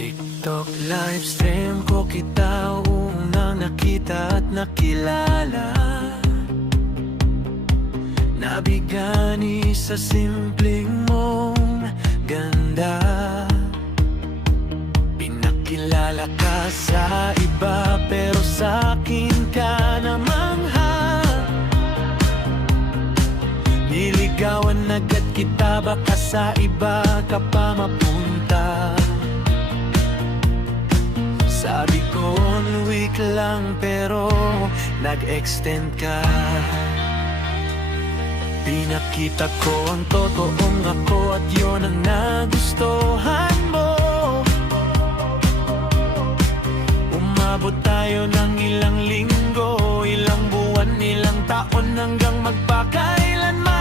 TikTok livestream ko kita unang nakita at nakilala. Nabigani sa simpleng mong ganda. Pinakilala ka sa iba pero sa'kin ka namangha. Niligawan agad kita, baka sa iba ka pa mapunta. Sabi ko 1 week lang pero nag-extend ka. Pinakita ko ang totoong ako at yun ang nagustuhan mo. Umabot tayo ng ilang linggo, ilang buwan, ilang taon hanggang magpakailanman.